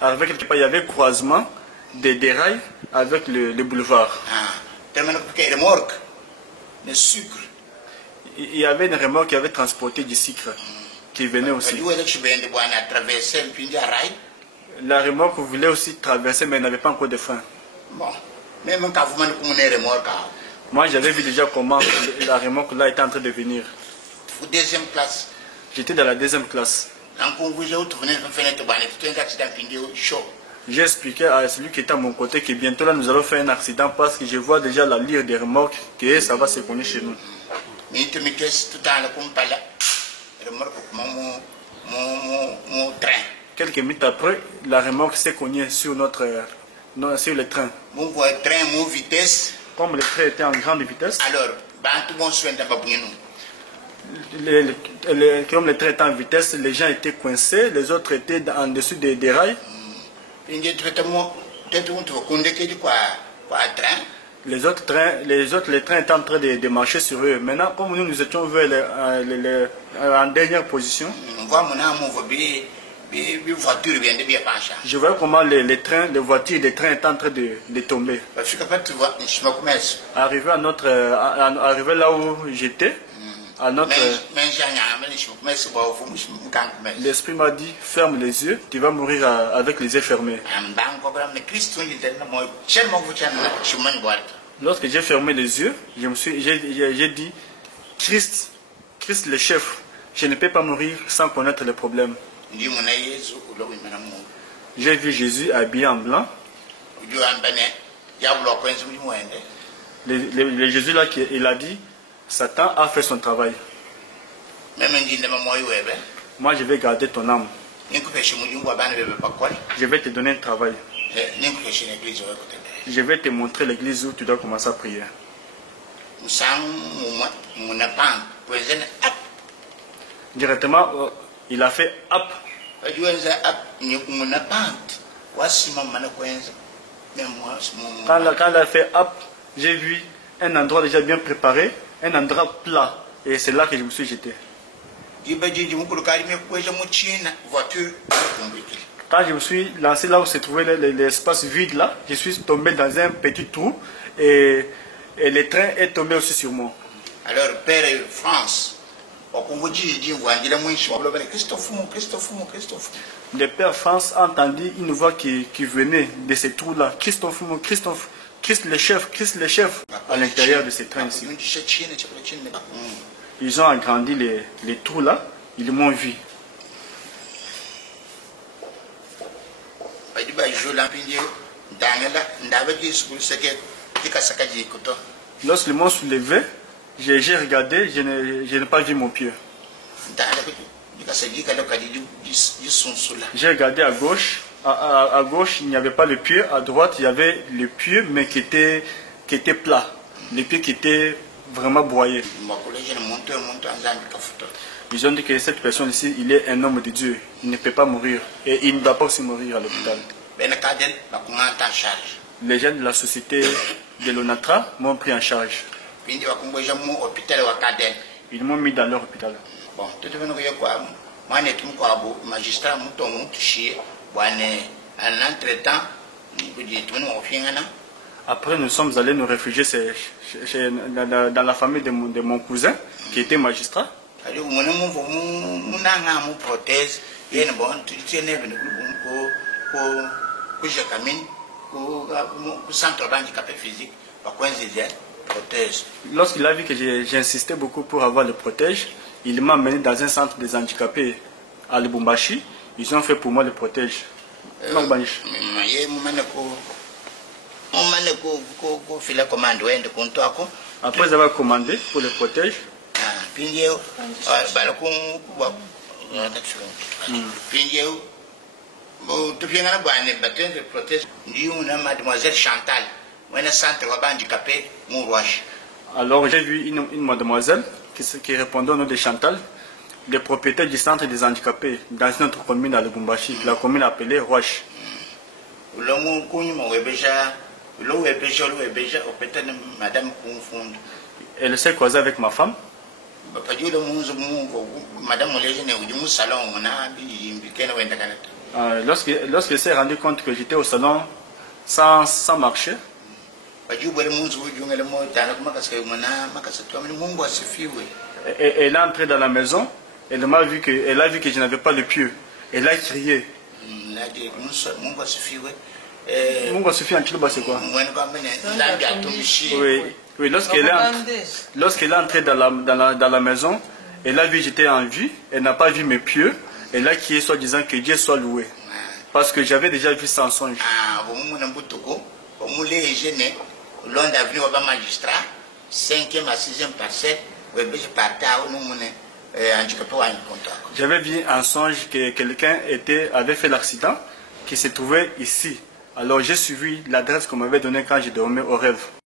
Avec quelque part, il y avait croisement des rails avec le boulevard. Il y avait une remorque qui avait transporté du sucre qui venait aussi. La remorque voulait aussi traverser, mais elle n'avait pas encore de frein. Moi, j'avais vu déjà comment la remorque là était en train de venir. Deuxième classe. J'étais dans la deuxième classe. J'ai expliqué à celui qui était à mon côté que bientôt là nous allons faire un accident parce que je vois déjà la lyre des remorques que ça va se cogner chez nous. Quelques minutes après, la remorque s'est cognée sur sur le train. Comme le train était en grande vitesse. Comme le train était en vitesse, les gens étaient coincés, les autres étaient en dessous des rails. Les trains étaient en train de marcher sur eux. Maintenant, comme nous étions en dernière position, je vois comment les voitures des trains étaient en train de tomber. Arrivé là où j'étais, l'esprit m'a dit ferme les yeux, tu vas mourir avec les yeux fermés. Lorsque j'ai fermé les yeux, j'ai dit Christ le chef, je ne peux pas mourir sans connaître les problèmes. J'ai vu Jésus habillé en blanc. Le Jésus là, il a dit Satan a fait son travail. Moi, je vais garder ton âme. Je vais te donner un travail. Je vais te montrer l'église où tu dois commencer à prier. Directement, il a fait hop. Quand il a fait hop, j'ai vu un endroit déjà bien préparé, un endroit plat. Et c'est là que je me suis jeté. Quand je me suis lancé là où se trouvait l'espace vide là, je suis tombé dans un petit trou et le train est tombé aussi sur moi. Alors, Père France, le Père France a entendu une voix qui venait de ce trou là. Christ le chef, à l'intérieur de ce train ici. Ils ont agrandi les trous là, ils m'ont vu. Lorsqu'ils m'ont soulevé, j'ai regardé, je n'ai pas vu mon pied. J'ai regardé à gauche. À gauche, il n'y avait pas le pied. À droite, il y avait le pied, mais qui était plat. Le pied qui était vraiment broyé. Ils ont dit que cette personne ici, il est un homme de Dieu. Il ne peut pas mourir. Et il ne doit pas aussi mourir à l'hôpital. Les gens de la société de l'ONATRA m'ont pris en charge. Ils m'ont mis dans leur hôpital. Après, nous sommes allés nous réfugier dans la famille de mon cousin, qui était magistrat. Lorsqu'il a vu que j'insistais beaucoup pour avoir le protège, il m'a emmené dans un centre des handicapés à Lubumbashi. Ils ont fait pour moi le protège. Après avoir commandé pour le protège, Mademoiselle Chantal, alors j'ai vu une mademoiselle qui répondait au nom de Chantal, le propriétaire du centre des handicapés dans notre commune à Lubumbashi, la commune appelée Roche. Elle s'est croisée avec ma femme. Lorsqu'il s'est rendu compte que j'étais au salon sans marcher, elle est entrée dans la maison, elle a vu que je n'avais pas le pied. Elle a crié. Mungu asifiwe en Chiluba, c'est quoi? Oui, lorsqu'elle est entrée dans la maison, elle a vu que j'étais en vie, elle n'a pas vu mes pieds, elle a crié soit disant que Dieu soit loué. Parce que j'avais déjà vu ça en songe. Magistrat, 5e à 6e parcelle, j'avais vu en songe que quelqu'un avait fait l'accident, qui se trouvait ici. Alors j'ai suivi l'adresse qu'on m'avait donnée quand je dormais au rêve.